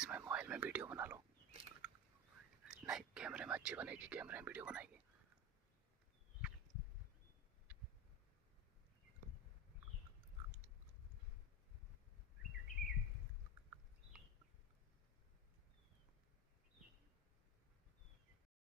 इसमें मोबाइल में वीडियो बना लो। नहीं, कैमरे में अच्छी बनेगी, कैमरे में वीडियो बनाएंगे।